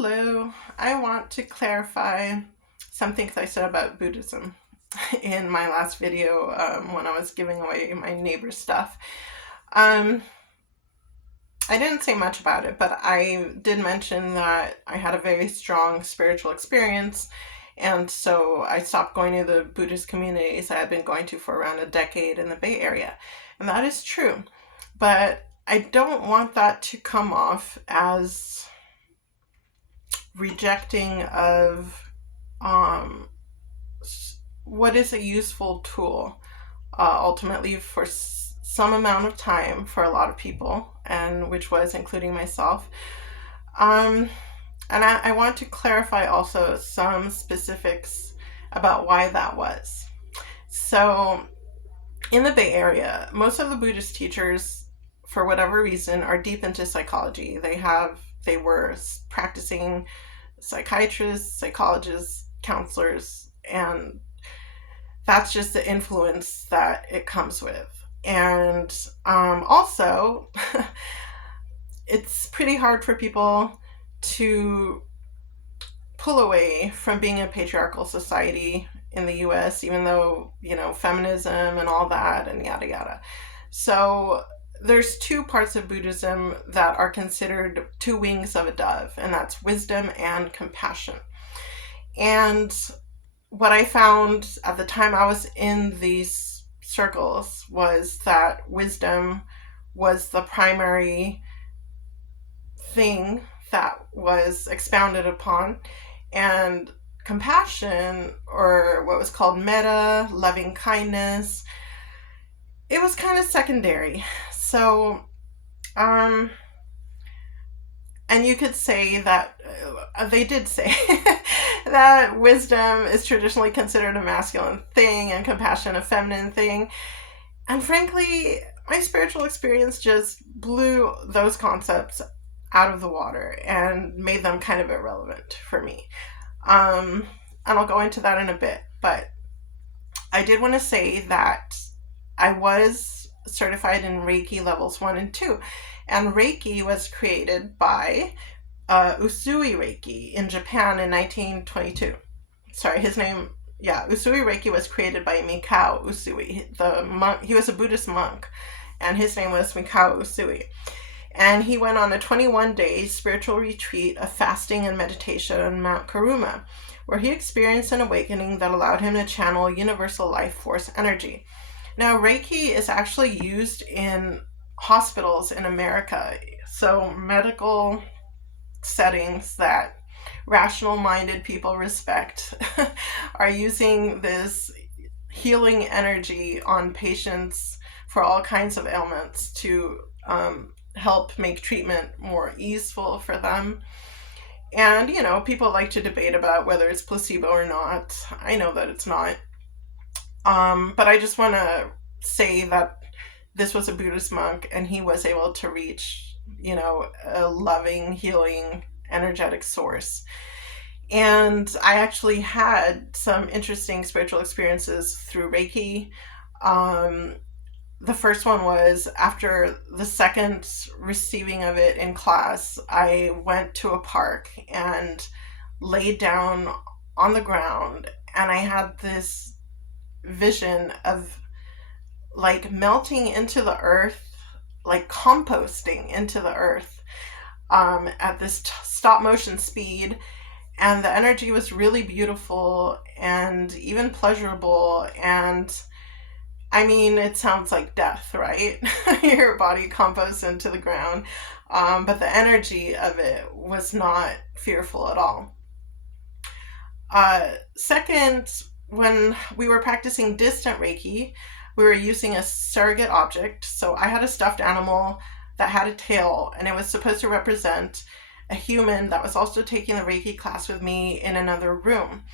Hello, I want to clarify some things I said about Buddhism in my last video when I was giving away my neighbor's stuff. Um, I didn't say much about it, but I did mention that I had a very strong spiritual experience, and so I stopped going to the Buddhist communities I had been going to for around a decade in the Bay Area. And that is true, but I don't want that to come off as rejecting of um, what is a useful tool ultimately for some amount of time for a lot of people, and which was including myself. Um, and I want to clarify also some specifics about why that was. So, in the Bay Area, most of the Buddhist teachers, for whatever reason, are deep into psychology. They were practicing psychiatrists, psychologists, counselors, and that's just the influence that it comes with. And also, it's pretty hard for people to pull away from being a patriarchal society in the US, even though, feminism and all that and yada yada. So there's two parts of Buddhism that are considered two wings of a dove, and that's wisdom and compassion. And what I found at the time I was in these circles was that wisdom was the primary thing that was expounded upon, and compassion, or what was called metta, loving kindness, it was kind of secondary. So, and you could say that they did say that wisdom is traditionally considered a masculine thing and compassion a feminine thing. And frankly, my spiritual experience just blew those concepts out of the water and made them kind of irrelevant for me. And I'll go into that in a bit, but I did want to say that I was certified in Reiki levels 1 and 2, and Reiki was created by Usui Reiki in Japan in 1922. Sorry, Usui Reiki was created by Mikao Usui, the monk. He was a Buddhist monk, and his name was Mikao Usui. And he went on a 21-day spiritual retreat of fasting and meditation on Mount Karuma, where he experienced an awakening that allowed him to channel universal life force energy. Now, Reiki is actually used in hospitals in America, so medical settings that rational-minded people respect are using this healing energy on patients for all kinds of ailments to help make treatment more easeful for them. And, people like to debate about whether it's placebo or not. I know that it's not. But I just want to say that this was a Buddhist monk, and he was able to reach, a loving, healing, energetic source. And I actually had some interesting spiritual experiences through Reiki. The first one was after the second receiving of it in class, I went to a park and laid down on the ground, and I had this vision of like melting into the earth, like composting into the earth at this stop motion speed. And the energy was really beautiful and even pleasurable. And I mean, it sounds like death, right? Your body composts into the ground. But the energy of it was not fearful at all. Second, when we were practicing distant Reiki, we were using a surrogate object. So I had a stuffed animal that had a tail, and it was supposed to represent a human that was also taking the Reiki class with me in another room.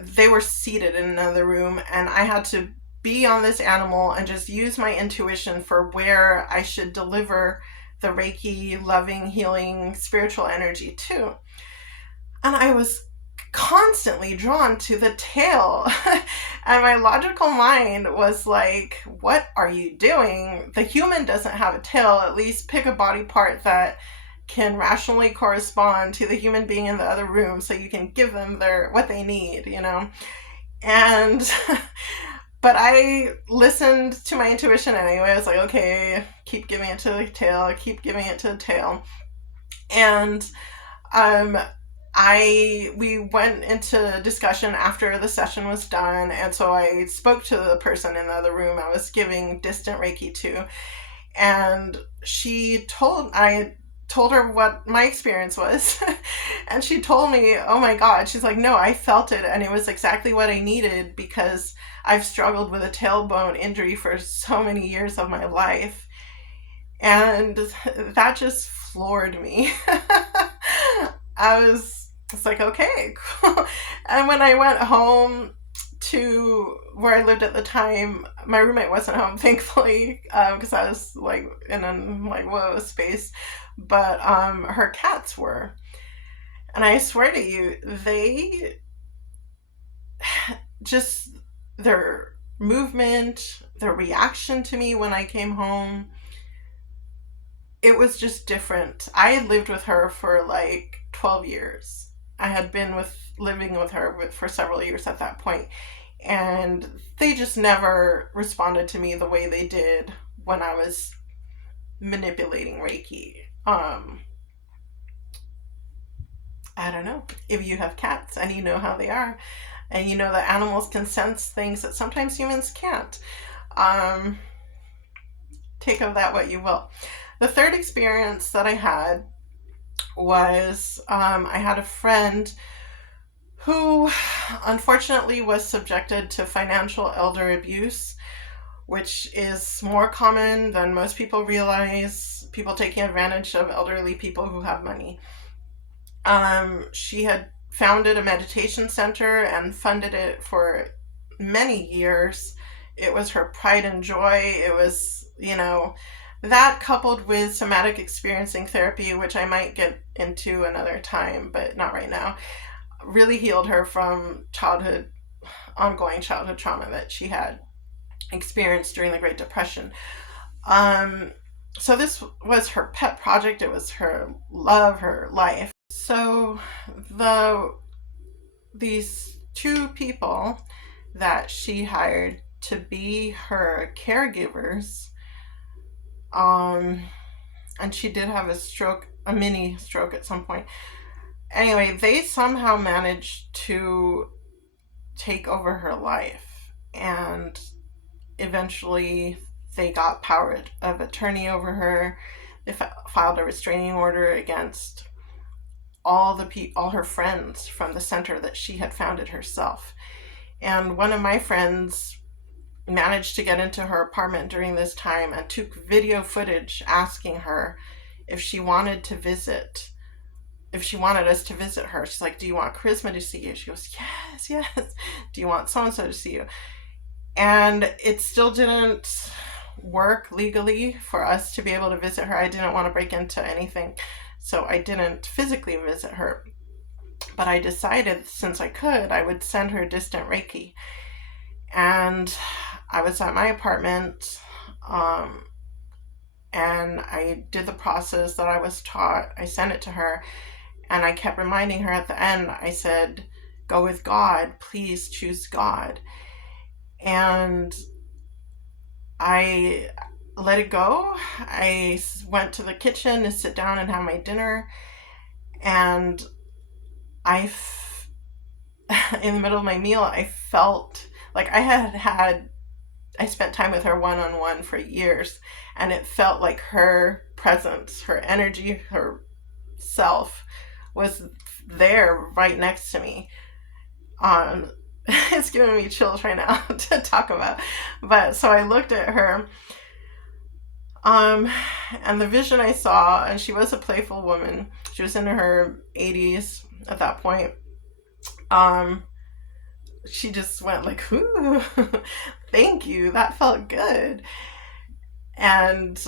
They were seated in another room, and I had to be on this animal and just use my intuition for where I should deliver the Reiki, loving, healing, spiritual energy to. And I was constantly drawn to the tail. And my logical mind was like, what are you doing? The human doesn't have a tail. At least pick a body part that can rationally correspond to the human being in the other room so you can give them what they need, And but I listened to my intuition anyway. I was like, okay, keep giving it to the tail, keep giving it to the tail. And um we went into discussion after the session was done, and so I spoke to the person in the other room I was giving distant Reiki to, and I told her what my experience was, and she told me, oh my God, she's like, no, I felt it, and it was exactly what I needed because I've struggled with a tailbone injury for so many years of my life, and that just floored me. It's like, okay, cool. And when I went home to where I lived at the time, my roommate wasn't home, thankfully, because I was like in a like whoa space, but her cats were, and I swear to you, they just their movement, their reaction to me when I came home, it was just different. I had lived with her for like 12 years. I had been living with her for several years at that point, and they just never responded to me the way they did when I was manipulating Reiki. I don't know. If you have cats and you know how they are, and you know that animals can sense things that sometimes humans can't, um, take of that what you will. The third experience that I had was I had a friend who unfortunately was subjected to financial elder abuse, which is more common than most people realize. People taking advantage of elderly people who have money. She had founded a meditation center and funded it for many years. It was her pride and joy. It was, that coupled with somatic experiencing therapy, which I might get into another time, but not right now, really healed her from ongoing childhood trauma that she had experienced during the Great Depression. So this was her pet project. It was her love, her life. So these two people that she hired to be her caregivers, and she did have a mini stroke at some point. Anyway, they somehow managed to take over her life, and eventually they got power of attorney over her. They filed a restraining order against all her friends from the center that she had founded herself. And one of my friends managed to get into her apartment during this time and took video footage asking her if she wanted us to visit her. She's like, do you want Charisma to see you? She goes, yes. Do you want so-and-so to see you? And it still didn't work legally for us to be able to visit her. I didn't want to break into anything, so I didn't physically visit her. But I decided, since I could, I would send her distant Reiki. And I was at my apartment, and I did the process that I was taught. I sent it to her, and I kept reminding her at the end. I said, go with God, please choose God. And I let it go. I went to the kitchen to sit down and have my dinner, and in the middle of my meal, I felt like I spent time with her one-on-one for years, and it felt like her presence, her energy, her self was there right next to me. It's giving me chills right now to talk about. But so I looked at her, and the vision I saw, and she was a playful woman. She was in her 80s at that point. She just went like, ooh, thank you, that felt good. And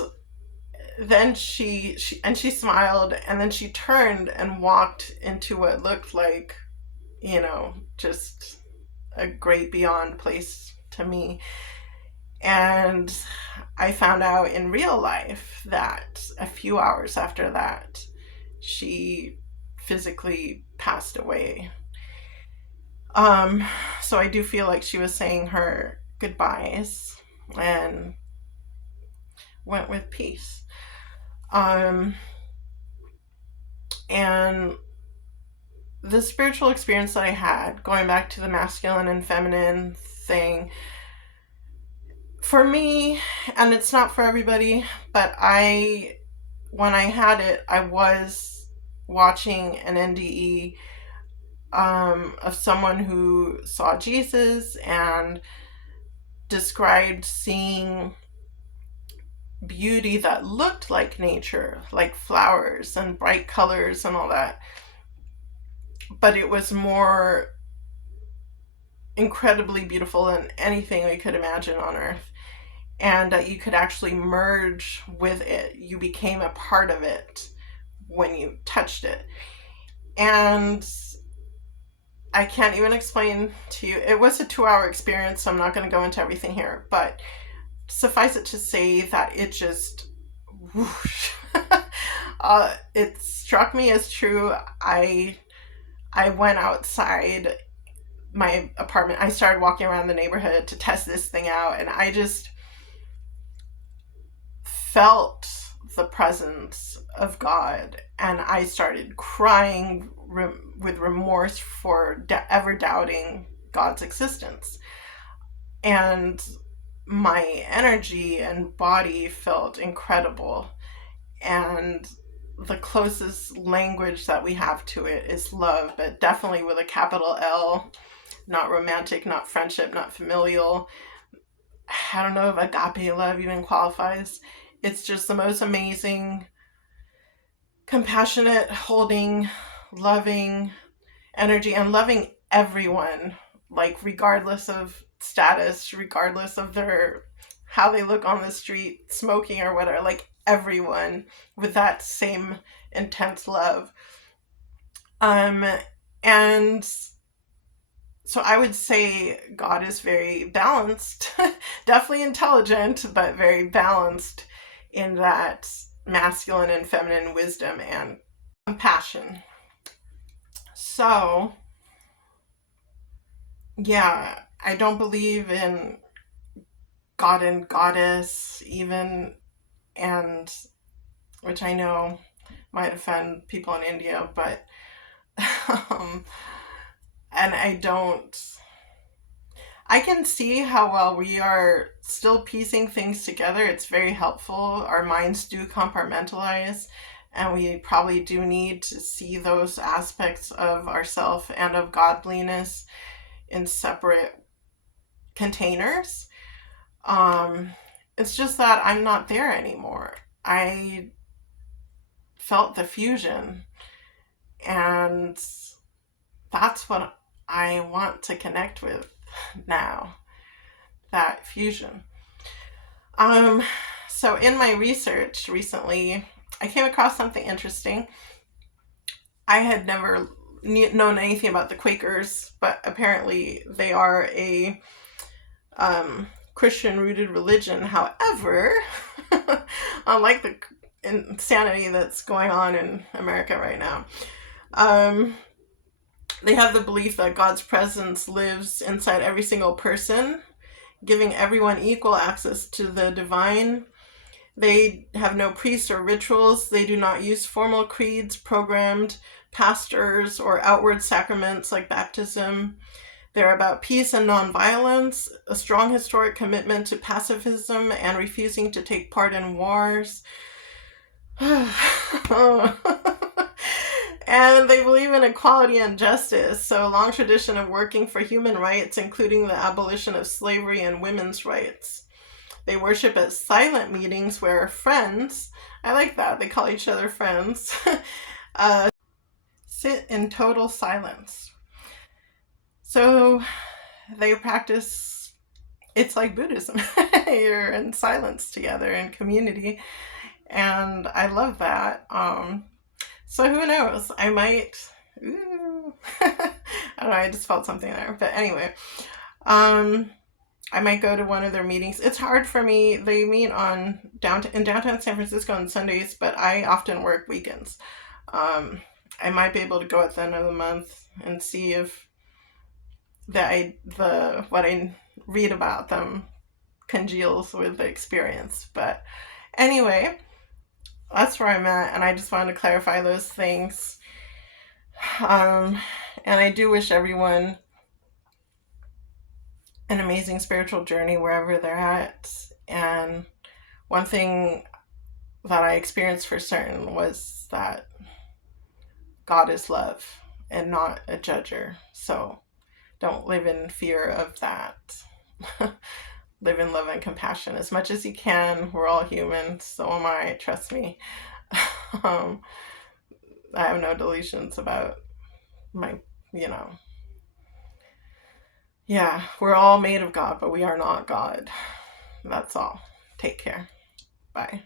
then she smiled, and then she turned and walked into what looked like, just a great beyond place to me. And I found out in real life that a few hours after that, she physically passed away. So I do feel like she was saying her goodbyes and went with peace. Um, and the spiritual experience that I had, going back to the masculine and feminine thing, for me, and it's not for everybody, but when I had it, I was watching an NDE of someone who saw Jesus and described seeing beauty that looked like nature, like flowers and bright colors and all that. But it was more incredibly beautiful than anything we could imagine on earth. And that you could actually merge with it. You became a part of it when you touched it. And I can't even explain to you. It was a 2-hour experience, so I'm not going to go into everything here. But suffice it to say that it just whoosh. It struck me as true. I went outside my apartment. I started walking around the neighborhood to test this thing out, and I just felt the presence of God, and I started crying with remorse for ever doubting God's existence. And my energy and body felt incredible. And the closest language that we have to it is love, but definitely with a capital L, not romantic, not friendship, not familial. I don't know if agape love even qualifies. It's just the most amazing, compassionate, holding, loving energy, and loving everyone, like regardless of status, regardless of how they look on the street, smoking or whatever, like everyone with that same intense love. And so I would say God is very balanced, definitely intelligent, but very balanced in that masculine and feminine wisdom and compassion. So, yeah, I don't believe in God and goddess even, and which I know might offend people in India, but and I can see how while we are still piecing things together, it's very helpful. Our minds do compartmentalize, and we probably do need to see those aspects of ourself and of godliness in separate containers. It's just that I'm not there anymore. I felt the fusion, and that's what I want to connect with now, that fusion. So in my research recently, I came across something interesting. I had never known anything about the Quakers, but apparently they are a Christian-rooted religion. However, unlike the insanity that's going on in America right now, they have the belief that God's presence lives inside every single person, giving everyone equal access to the divine. They have no priests or rituals. They do not use formal creeds, programmed pastors, or outward sacraments like baptism. They're about peace and nonviolence, a strong historic commitment to pacifism, and refusing to take part in wars. And they believe in equality and justice, so a long tradition of working for human rights, including the abolition of slavery and women's rights. They worship at silent meetings where friends, I like that, they call each other friends, sit in total silence. So they practice, it's like Buddhism. You're in silence together in community, and I love that. So who knows? I might. I don't know. I just felt something there. But anyway, I might go to one of their meetings. It's hard for me. They meet in downtown San Francisco on Sundays, but I often work weekends. I might be able to go at the end of the month and see if the what I read about them congeals with the experience. But anyway, that's where I'm at, and I just wanted to clarify those things. Um, and I do wish everyone an amazing spiritual journey wherever they're at. And one thing that I experienced for certain was that God is love and not a judger. So don't live in fear of that. Live in love and compassion as much as you can. We're all human. So am I. Trust me. um, I have no delusions about my, you know, yeah, we're all made of God, but we are not God. That's all. Take care. Bye.